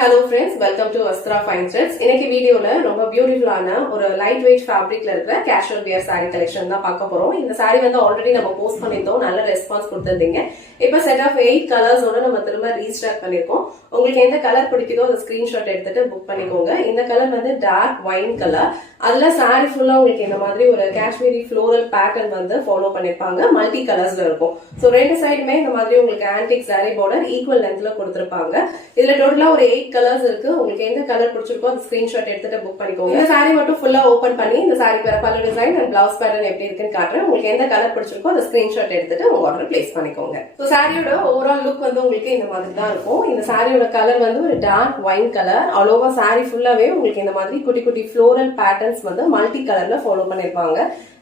hello friends, welcome to Astra Fine Threads. இன்னைக்கு வீடியோல ரொம்ப பியூட்டிஃபுல்லான ஒரு லைட் வெயிட் ஃபேப்ரிக்ல இருக்கிற கேஷுவல் வியர் saree கலெக்ஷன் தான் பார்க்க போறோம். இந்த saree வந்து ஆல்ரெடி நம்ம போஸ்ட் பண்ணிருந்தோம், நல்ல ரெஸ்பான்ஸ் கொடுத்திருந்தீங்க. இப்போ செட் ஆஃப் 8 கலர்ஸோட நம்ம திரும்ப ரீஸ்டாக் பண்ணிருக்கோம். உங்களுக்கு எந்த கலர் பிடிக்குதோ அந்த ஸ்கிரீன்ஷாட் எடுத்துட்டு புக் பண்ணிக்கோங்க. இந்த கலர் வந்து டார்க் வைன் கலர். அதுல saree ஃபுல்லா உங்களுக்கு இந்த மாதிரி ஒரு காஷ்மீரி ஃப்ளோரல் பேட்டர்ன் வந்து ஃபாலோ பண்ணிருப்பாங்க. மல்டி கலர்ஸ்ல இருக்கும். சோ ரெண்டு சைடுமே இந்த மாதிரி உங்களுக்கு ஆன்டிக் saree border ஈக்குவல் லென்த்ல கொடுத்திருப்பாங்க. இதுல டோட்டலா ஒரு 8 கலர்ஸ் இருக்கு. உங்களுக்கு எந்த கலர் பிடிச்சிருக்கோ அந்த ஸ்கிரீன்ஷாட் எடுத்துட்டு புக் பண்ணிக்கோங்க. இந்த saree மட்டும் ஃபுல்லா ஓபன் பண்ணி இந்த saree வேற பல்லு டிசைன் அண்ட் பிளவுஸ் பேட்டர்ன் எப்படி இருக்குன்னு காட்டுறேன். உங்களுக்கு எந்த கலர் பிடிச்சிருக்கோ அந்த ஸ்கிரீன்ஷாட் எடுத்துட்டு உங்க ஆர்டர் பிளேஸ் பண்ணிக்கோங்க. சோ சாரியோட ஓவரால் லுக் வந்து உங்களுக்கு இந்த மாதிரி தான் இருக்கும். இந்த சாரியோட கலர் வந்து ஒரு dark wine colour. All over saree ஃபுல்லாவே உங்களுக்கு இந்த மாதிரி குட்டி குட்டி ஃப்ளோரல் பேட்டர்ன்ஸ் வந்து மல்டி கலர்ல ஃபாலோ பண்ணிருப்பாங்க.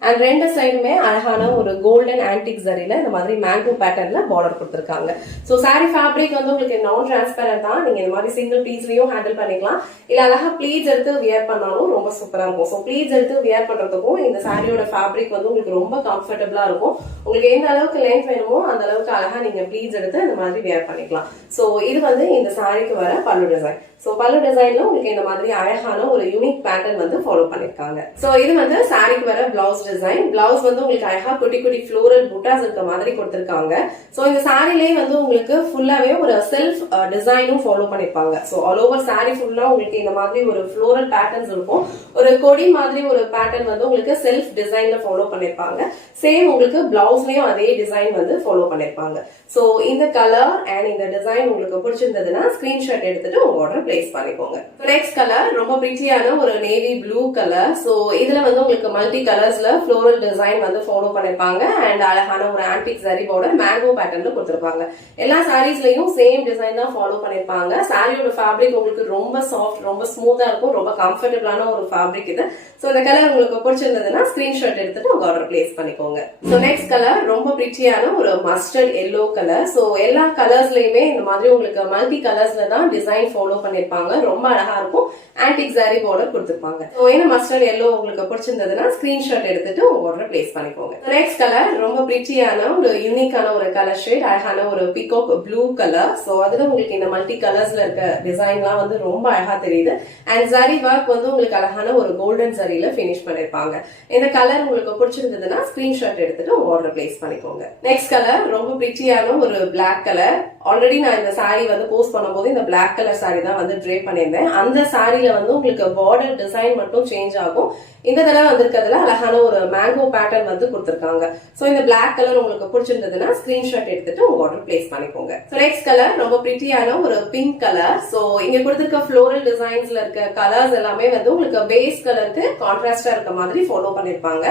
அண்ட் ரெண்டு சைடுமே அழகான ஒரு கோல்டன் ஆன்டிக் ஜரியில இந்த மாதிரி மேங்கோ பேட்டர்ன்ல பார்டர் கொடுத்திருக்காங்க. சோ saree ஃபேப்ரிக் வந்து உங்களுக்கு நான் டிரான்ஸ்பரண்ட் தான். நீங்க இந்த மாதிரி சிங்கிள் பீஸ்லயும் ஹேண்டில் பண்ணிக்கலாம். இல்ல அழகா ப்ளீட்ஸ் எடுத்து வியர் பண்ணாலும் ரொம்ப சூப்பரா இருக்கும். சோ ப்ளீட்ஸ் எடுத்து வியர் பண்றதுக்கும் இந்த சாரியோட ஃபேப்ரிக் வந்து உங்களுக்கு ரொம்ப கம்ஃபர்டபுளா இருக்கும். உங்களுக்கு எந்த அளவுக்கு லென்த் வேணுமோ அந்த அளவுக்கு அழகா நீங்க ப்ளீட்ஸ் எடுத்து இந்த மாதிரி வியர் பண்ணிக்கலாம். சோ இது வந்து இந்த சாரிக்கு வர பல்லு டிசைன். சோ பல்லு டிசைன்ல உங்களுக்கு இந்த மாதிரி அழகான ஒரு யூனிக் பேட்டர்ன் வந்து ஃபாலோ பண்ணிருக்காங்க. சோ இது வந்து சாரிக்கு வர பிளவுஸ் டிசைன். பிளவுஸ் வந்து உங்களுக்கு அழகா குட்டி குட்டி ஃப்ளோரல் புட்டாஸ் இருக்க மாதிரி கொடுத்திருக்காங்க. சோ இந்த சாரிலேயே வந்து உங்களுக்கு ஃபுல்லாவே ஒரு செல்ஃப் டிசைனும் ஃபாலோ பண்ணிருப்பாங்க. சோ ஆல் ஓவர் சாரி ஃபுல்லா உங்களுக்கு இந்த மாதிரி ஒரு ஃப்ளோரல் பேட்டர்ன்ஸ் இருக்கும். ஒரு கொடி மாதிரி ஒரு பேட்டர்ன் வந்து உங்களுக்கு செல்ஃப் டிசைன்ல ஃபாலோ பண்ணிருப்பாங்க. சேம் உங்களுக்கு பிளவுஸ்லயும் அதே டிசைன் வந்து ஃபாலோ பண்ணிருப்பாங்க. சோ இந்த கலர் அண்ட் இந்த டிசைன் உங்களுக்கு பிடிச்சிருந்ததுன்னா ஸ்கிரீன்ஷாட் எடுத்துட்டு உங்க ஆர்டர் பிளேஸ் பண்ணிக்கோங்க. நெக்ஸ்ட் கலர் ரொம்ப பிரிட்டியான ஒரு நேவி ப்ளூ கலர். சோ இதுல வந்து உங்களுக்கு மல்டி கலர்ஸ்ல ஃப்ளோரல் டிசைன் வந்து ஃபாலோ பண்ணிருப்பாங்க. அண்ட் அழகான ஒரு ஆன்டிக் சாரி பார்டர் மேங்கோ பேட்டர்ன்ல கொடுத்திருப்பாங்க. எல்லா சாரீஸ்லயும் சேம் டிசைன் தான் ஃபாலோ பண்ணிருப்பாங்க. சாரியோட ஃபேப்ரிக் உங்களுக்கு ரொம்ப சாஃப்ட், ரொம்ப ஸ்மூத்தா இருக்கும். ரொம்ப கம்ஃபர்டபுளான ஒரு ஃபேப்ரிக் இது. சோ இந்த கலர் உங்களுக்கு பிடிச்சிருந்ததுன்னா ஸ்கிரீன்ஷாட் எடுத்துட்டு உங்க ஆர்டர் பிளேஸ் பண்ணிக்கோங்க. சோ நெக்ஸ்ட் கலர் ரொம்ப பிரிட்டியான ஒரு மஸ்டர்ட் எல்லோ கலர். சோ எல்லா கலர்ஸ்லயுமே இந்த மாதிரி உங்களுக்கு மல்டி கலர்ஸ்ல தான் டிசைன் ஃபாலோ பண்ணிருப்பாங்க. ரொம்ப அழகா இருக்கும். ஆன்டிக் சாரி பார்டர் கொடுத்திருப்பாங்க. சோ இந்த மஸ்டர்ட் எல்லோ உங்களுக்கு பிடிச்சிருந்ததுன்னா ஸ்கிரீன்ஷாட் எடுத்துட்டு உங்க ஆர்டர் பிளேஸ் பண்ணிக்கோங்க. நெக்ஸ்ட் கலர் ரொம்ப பிரிட்டியான ஒரு யூனிக்கான ஒரு கலர் ஷேட். அழகான ஒரு பிகாக் ப்ளூ கலர். சோ அதுல உங்களுக்கு இந்த மல்டி கலர்ஸ்ல இருக்க டிசைன்லாம் வந்து ரொம்ப அழகா தெரியுது. அண்ட் சாரி ஒர்க் வந்து உங்களுக்கு அழகான ஒரு கோல்டன் சாரியில பினிஷ் பண்ணிருப்பாங்க. இந்த கலர் உங்களுக்கு பிடிச்சிருந்ததுன்னா ஸ்கிரீன்ஷாட் எடுத்துட்டு உங்க ஆர்டர் பிளேஸ் பண்ணிக்கோங்க. நெக்ஸ்ட் கலர் ரொம்ப பிரிட்டியான ஒரு பிளாக் கலர். ஆல்ரெடி நான் இந்த சாரி வந்து போஸ்ட் பண்ணும்போது இந்த பிளாக் கலர் சாரி தான் வந்து ட்ரே பண்ணியிருந்தேன். அந்த சாரியில வந்து உங்களுக்கு பார்டர் டிசைன் மட்டும் சேஞ்ச் ஆகும். இந்த தடவை வந்திருக்கிறதுல அழகான ஒரு மேங்கோ பேட்டர்ன் வந்து கொடுத்திருக்காங்க. சோ இந்த பிளாக் கலர் உங்களுக்கு பிடிச்சிருந்ததுன்னா ஸ்கிரீன்ஷாட் எடுத்துட்டு உங்க ஆர்டர் பிளேஸ் பண்ணிக்கோங்க. நெக்ஸ்ட் கலர் ரொம்ப பிரிட்டியான ஒரு பிங்க் கலர். சோ இங்க கொடுத்திருக்க ஃப்ளோரல் டிசைன்ஸ்ல இருக்க கலர்ஸ் எல்லாமே வந்து உங்களுக்கு பேஸ் கலருக்கு கான்ட்ராஸ்டா இருக்க மாதிரி ஃபாலோ பண்ணிருப்பாங்க.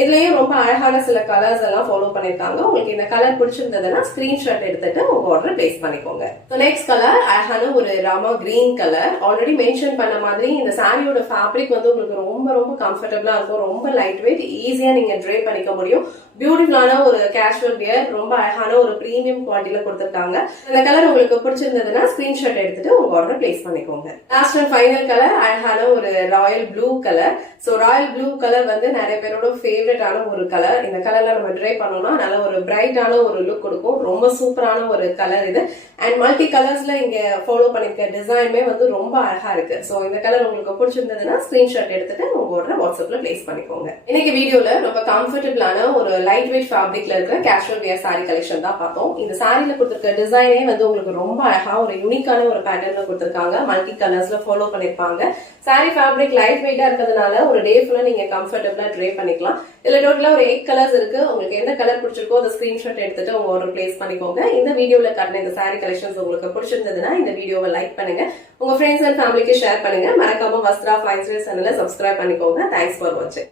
இதுலயும் ரொம்ப அழகான சில கலர்ஸ் எல்லாம் ஃபாலோ பண்ணிருக்காங்க. உங்களுக்கு இந்த கலர் பிடிச்சிருந்ததுன்னா ஸ்கிரீன்ஷாட் எடுத்துட்டு உங்க ஆர்டர் பிளேஸ் பண்ணிக்கோங்க. நெக்ஸ்ட் கலர் அழகான ஒரு Rama green colour. Already mention பண்ண மாதிரி இந்த சாரியோட ஃபேப்ரிக் வந்து உங்களுக்கு ரொம்ப ரொம்ப கம்ஃபர்டபுளா இருக்கும். ரொம்ப லைட் வெயிட், ஈஸியா நீங்க ட்ரே பண்ணிக்க முடியும். பியூட்டிஃபுல்லான ஒரு கேஷுவல் வியர். ரொம்ப அழகான ஒரு பிரீமியம் குவாலிட்டியில கொடுத்திருக்காங்க. இந்த கலர் உங்களுக்கு பிடிச்சிருந்ததுன்னா ஸ்கிரீன்ஷாட் எடுத்துட்டு உங்க ஆர்டர் பிளேஸ் பண்ணிக்கோங்க. லாஸ்ட் அண்ட் ஃபைனல் கலர் அழகான ஒரு Royal blue colour. So Royal blue colour வந்து நிறைய பேரோட ஃபேவரட்டான ஒரு கலர். இந்த கலர்ல நம்ம ட்ரை பண்ணோம்னா நல்ல ஒரு பிரைட்டான ஒரு லுக் கொடுக்கும். ரொம்ப சூப்பரான ஒரு கலர் இது. அண்ட் மல்டி கலர்ஸ்ல இங்க ஃபாலோ பண்ணிருக்க டிசைனுமே வந்து ரொம்ப அழகா இருக்கு. சோ இந்த கலர் உங்களுக்கு பிடிச்சிருந்ததுன்னா ஸ்கிரீன்ஷாட் எடுத்துட்டு உங்க ஆர்டர் வாட்ஸ்அப்ல பிளேஸ் பண்ணிக்கோங்க. இன்னைக்கு வீடியோல ரொம்ப கம்ஃபர்டபுளான ஒரு லைட் வெயிட் ஃபேப்ரிக்ல இருக்கிற கேஷுவல் வியர் சாரி கலெக்ஷன் தான் பார்த்தோம். இந்த சாரியில கொடுத்திருக்க டிசைனே வந்து உங்களுக்கு ரொம்ப அழகா ஒரு யூனிக்கான ஒரு பேட்டர்ன்ல கொடுத்திருக்காங்க. மல்டி கலர்ஸ்ல ஃபாலோ பண்ணிருப்பாங்க. சாரி ஃபேப்ரிக் லைட் வெயிட்டா இருக்கிறதுனால ஒரு டே ஃபுல்லா நீங்க கம்ஃபர்டபுளா ட்ரே பண்ணிக்கலாம். இதுல டோட்டலா ஒரு 8 கலர்ஸ் இருக்கு. உங்களுக்கு எந்த கலர் பிடிச்சிருக்கோ அந்த ஸ்கிரீன்ஷாட் எடுத்துட்டு உங்க ஆர்டர் பிளேஸ் பண்ணிக்கோங்க. இந்த வீடியோல காட்டின இந்த சாரி கலெக்ஷன்ஸ் உங்களுக்கு பிடிச்சிருந்ததுன்னா இந்த வீடியோவை லைக் பண்ணுங்க. உங்க ஃப்ரெண்ட்ஸ் அண்ட் ஃபேமிலிக்கு ஷேர் பண்ணுங்க. மறக்காம வஸ்த்ரா ஃபைன் த்ரெட்ஸ் சேனலை சப்ஸ்கிரைப் பண்ணிக்கோங்க. தேங்க்ஸ் ஃபார் வாட்சிங்.